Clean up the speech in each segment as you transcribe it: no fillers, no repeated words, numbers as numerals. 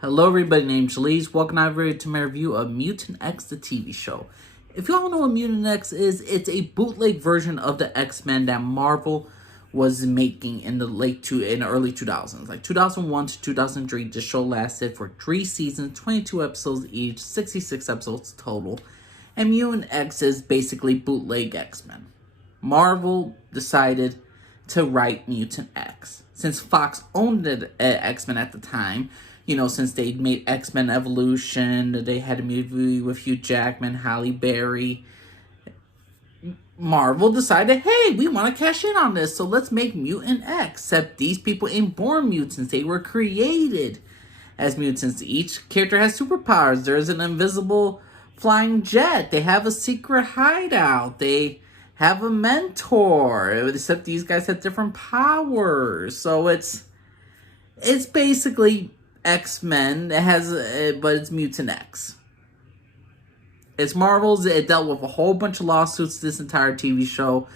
Hello everybody, name's Jalise. Welcome over to my review of Mutant X, the TV show. If you all know what Mutant X is, it's a bootleg version of the X-Men that Marvel was making in the early 2000s. Like 2001 to 2003, the show lasted for 3 seasons, 22 episodes each, 66 episodes total. And Mutant X is basically bootleg X-Men. Marvel decided to write Mutant X. Since Fox owned X-Men at the time, since they made X-Men Evolution, they had a movie with Hugh Jackman, Halle Berry, Marvel decided, hey, we want to cash in on this, so let's make Mutant X. Except these people ain't born mutants. They were created as mutants. Each character has superpowers. There's an invisible flying jet. They have a secret hideout. They have a mentor. Except these guys have different powers. So it's basically X-Men. But it's Mutant X. It's Marvel's. It dealt with a whole bunch of lawsuits this entire TV show.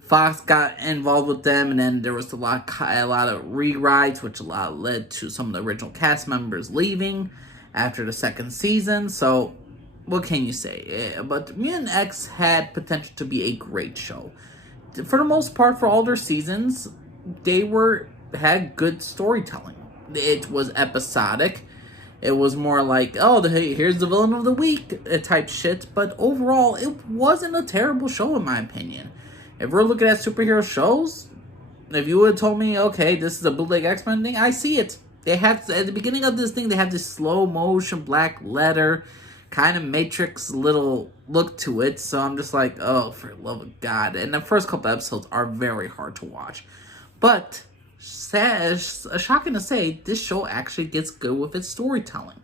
Fox got involved with them, and then there was a lot of rewrites, which led to some of the original cast members leaving after the second season. So, what can you say? But Mutant X had potential to be a great show. For the most part, for all their seasons, they had good storytelling. It was episodic. It was more like, here's the villain of the week type shit. But overall, it wasn't a terrible show in my opinion. If we're looking at superhero shows, if you would have told me, okay, this is a bootleg X-Men thing, I see it. They had, at the beginning of this thing, they had this slow motion black letter, kind of Matrix little look to it. So I'm just like, oh, for the love of God. And the first couple episodes are very hard to watch. But shocking to say, this show actually gets good with its storytelling.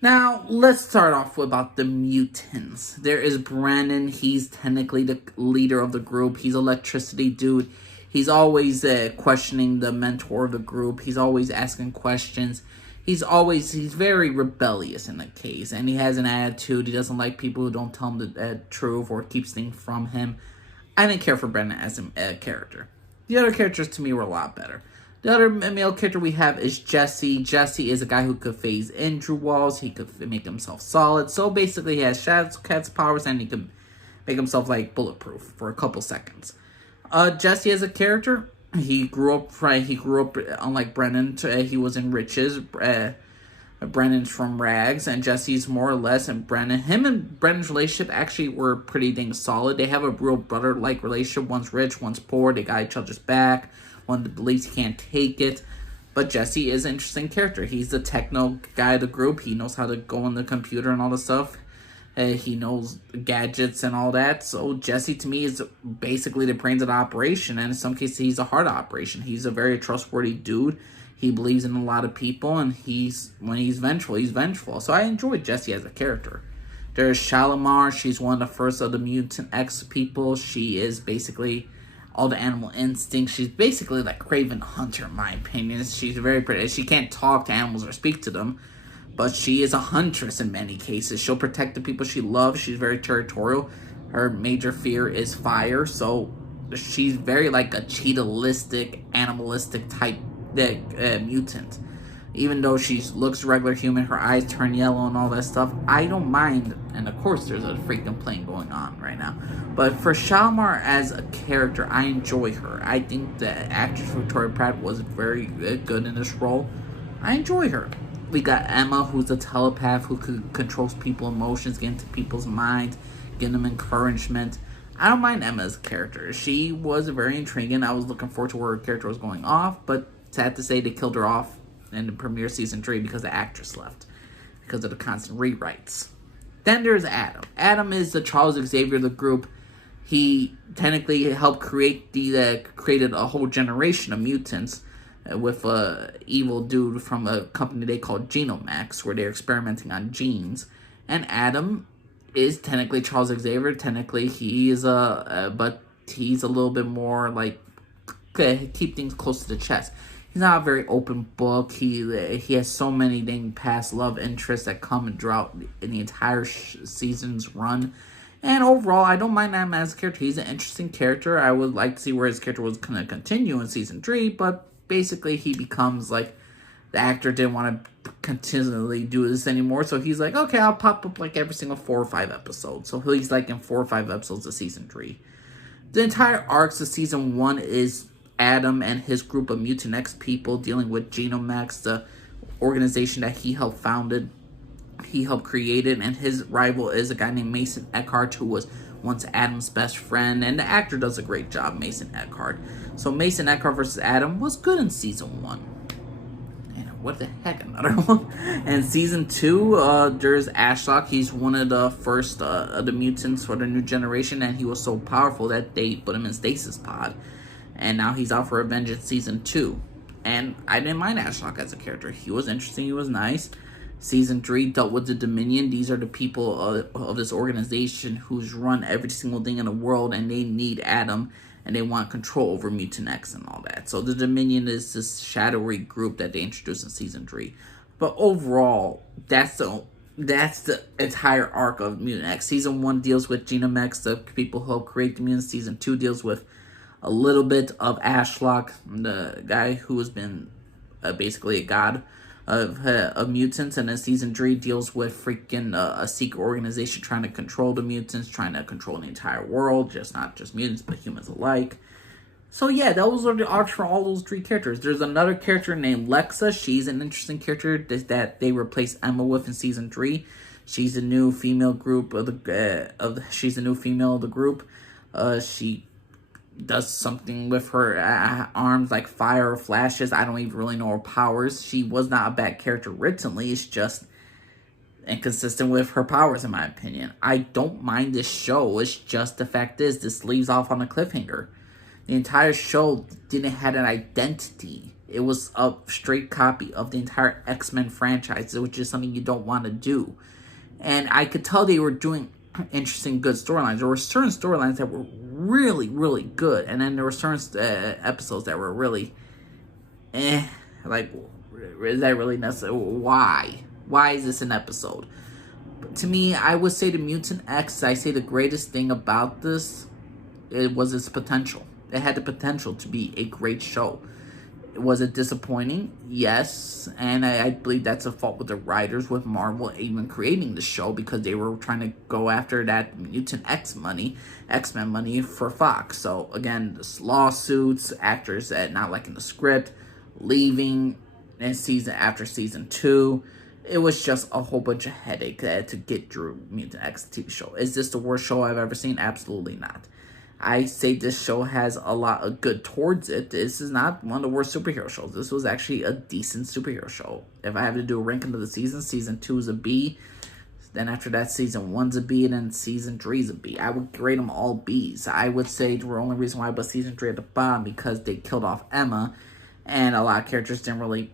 Now, let's start off about the mutants. There is Brennan. He's technically the leader of the group. He's an electricity dude. He's always questioning the mentor of the group. He's always asking questions. He's very rebellious in the case. And he has an attitude. He doesn't like people who don't tell him the truth or keeps things from him. I didn't care for Brennan as a character. The other characters to me were a lot better. The other male character we have is Jesse. Jesse is a guy who could phase in through walls. He could make himself solid. So basically he has Shadowcat's powers and he could make himself like bulletproof for a couple seconds. Jesse as a character, he grew up unlike Brennan. He was in riches. Brennan's from rags, and Jesse's more or less, and him and Brennan's relationship actually were pretty dang solid. They have a real brother-like relationship. One's rich, one's poor. They got each other's back. One believes he can't take it. But Jesse is an interesting character. He's the techno guy of the group. He knows how to go on the computer and all this stuff. He knows gadgets and all that. So Jesse, to me, is basically the brains of the operation, and in some cases, he's a heart of operation. He's a very trustworthy dude. He believes in a lot of people, and when he's vengeful, he's vengeful. So I enjoyed Jesse as a character. There's Shalimar. She's one of the first of the Mutant X people. She is basically all the animal instincts. She's basically like Craven Hunter, in my opinion. She's very pretty. She can't talk to animals or speak to them, but she is a huntress in many cases. She'll protect the people she loves. She's very territorial. Her major fear is fire, so she's very like a cheetahlistic, animalistic type mutant. Even though she looks regular human, her eyes turn yellow and all that stuff, I don't mind. And of course there's a freaking plane going on right now, but for Shalimar as a character, I enjoy her. I think the actress Victoria Pratt was very good in this role. I enjoy her. We got Emma, who's a telepath who controls people's emotions, get into people's minds, give them encouragement. I don't mind Emma as a character. She was very intriguing. I was looking forward to where her character was going off, but sad to say they killed her off in the premiere season 3 because the actress left because of the constant rewrites. Then there's Adam. Adam is the Charles Xavier of the group. He technically helped created a whole generation of mutants with a evil dude from a company they call Genomax, where they're experimenting on genes. And Adam is technically Charles Xavier. Technically, but he's a little bit more like keep things close to the chest. He's not a very open book. He has so many dang past love interests that come throughout in the entire season's run. And overall, I don't mind him as a character. He's an interesting character. I would like to see where his character was going to continue in season 3, but basically he becomes like the actor didn't want to continually do this anymore. So he's like, okay, I'll pop up like every single 4 or 5 episodes. So he's like in 4 or 5 episodes of season 3. The entire arcs of season 1 is Adam and his group of Mutant X people dealing with Mutant X, the organization that he helped founded, he helped created, and his rival is a guy named Mason Eckhart, who was once Adam's best friend, and the actor does a great job, Mason Eckhart. So Mason Eckhart versus Adam was good in season 1. And what the heck, another one? And season 2, there's Ashlock. He's one of the first of the mutants for the new generation, and he was so powerful that they put him in stasis pod. And now he's out for revenge in season 2. And I didn't mind Ashlock as a character. He was interesting, he was nice. Season 3 dealt with the Dominion. These are the people of this organization who's run every single thing in the world, and they need Adam, and they want control over Mutant X and all that. So the Dominion is this shadowy group that they introduced in season 3. But overall, that's the entire arc of Mutant X. Season 1 deals with Mutant X, the people who help create the mutants. Season 2 deals with a little bit of Ashlock, the guy who has been basically a god of mutants. And then season 3 deals with freaking a secret organization trying to control the mutants, trying to control the entire world, not just mutants, but humans alike. So yeah, those are the arcs for all those 3 characters. There's another character named Lexa. She's an interesting character that they replaced Emma with in season 3. She's a new female group she's a new female of the group. She does something with her arms like fire or flashes. I don't even really know her powers. She was not a bad character originally. It's just inconsistent with her powers, in my opinion. I don't mind this show. It's just the fact is, this leaves off on a cliffhanger. The entire show didn't have an identity. It was a straight copy of the entire X-Men franchise, which is something you don't want to do. And I could tell they were doing interesting, good storylines. There were certain storylines that were really, really good, and then there were certain episodes that were really like, is that really necessary? Why is this an episode? But to me, I would say the Mutant X, I say the greatest thing about this, it was its potential. It had the potential to be a great show. Was it disappointing? Yes, and I believe that's a fault with the writers, with Marvel even creating the show, because they were trying to go after that Mutant X money, X-Men money for Fox. So again, this lawsuits, actors that not liking the script, leaving in after season 2. It was just a whole bunch of headache to get through Mutant X TV show. Is this the worst show I've ever seen? Absolutely not. I say this show has a lot of good towards it. This is not one of the worst superhero shows. This was actually a decent superhero show. If I have to do a ranking of the season 2 is a B. Then after that, season 1's a B, and then season 3's a B. I would grade them all Bs. I would say the only reason why I put season 3 at the bottom, because they killed off Emma, and a lot of characters didn't really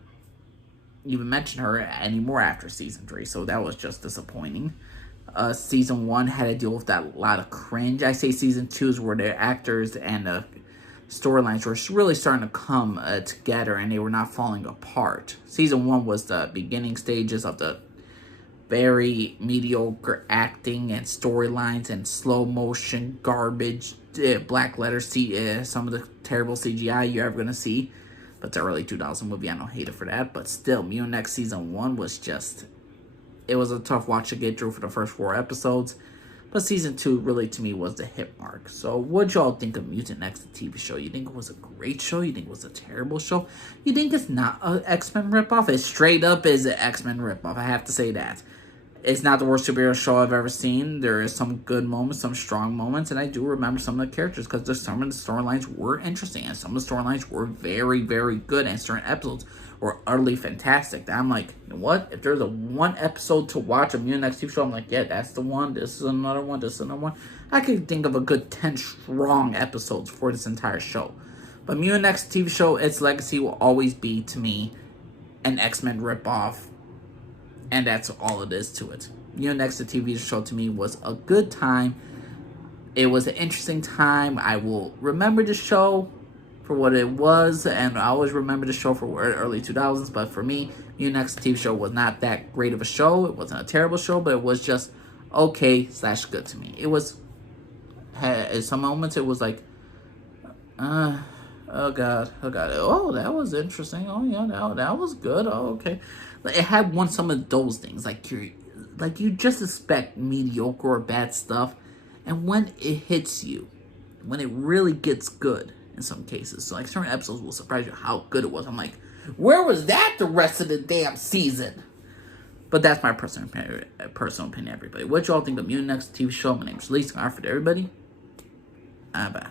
even mention her anymore after season 3. So that was just disappointing. Season 1 had to deal with that lot of cringe. I say season 2 is where the actors and the storylines were really starting to come together, and they were not falling apart. Season 1 was the beginning stages of the very mediocre acting and storylines and slow motion garbage, black letter some of the terrible CGI you're ever going to see. But the early 2000 movie, I don't hate it for that. But still, Mutant X season 1 was just... It was a tough watch to get through for the first 4 episodes. But season 2 really, to me, was the hit mark. So what y'all think of Mutant X, the TV show? You think it was a great show? You think it was a terrible show? You think it's not an X-Men ripoff? It straight up is an X-Men ripoff. I have to say that. It's not the worst superhero show I've ever seen. There is some good moments, some strong moments. And I do remember some of the characters, because some of the storylines were interesting. And some of the storylines were very, very good. And certain episodes were utterly fantastic. I'm like, you know what? If there's a one episode to watch of Mutant X TV show, I'm like, yeah, that's the one. This is another one. This is another one. I could think of a good 10 strong episodes for this entire show. But Mutant X TV show, its legacy will always be, to me, an X-Men ripoff. And that's all it is to it. Mutant X, the TV show, to me, was a good time. It was an interesting time. I will remember the show for what it was, and I always remember the show for early 2000s, but for me, Mutant X TV show was not that great of a show. It wasn't a terrible show, but it was just okay/good to me. It was, at some moments, it was like, Oh god, oh god. Oh, that was interesting. Oh yeah, that was good. Oh okay. Like, it had some of those things like you just expect mediocre or bad stuff, and when it hits you, when it really gets good in some cases. So like certain episodes will surprise you how good it was. I'm like, where was that the rest of the damn season? But that's my personal opinion, everybody. What y'all think of Mutant X TV show? My name's Lee. Everybody. Bye.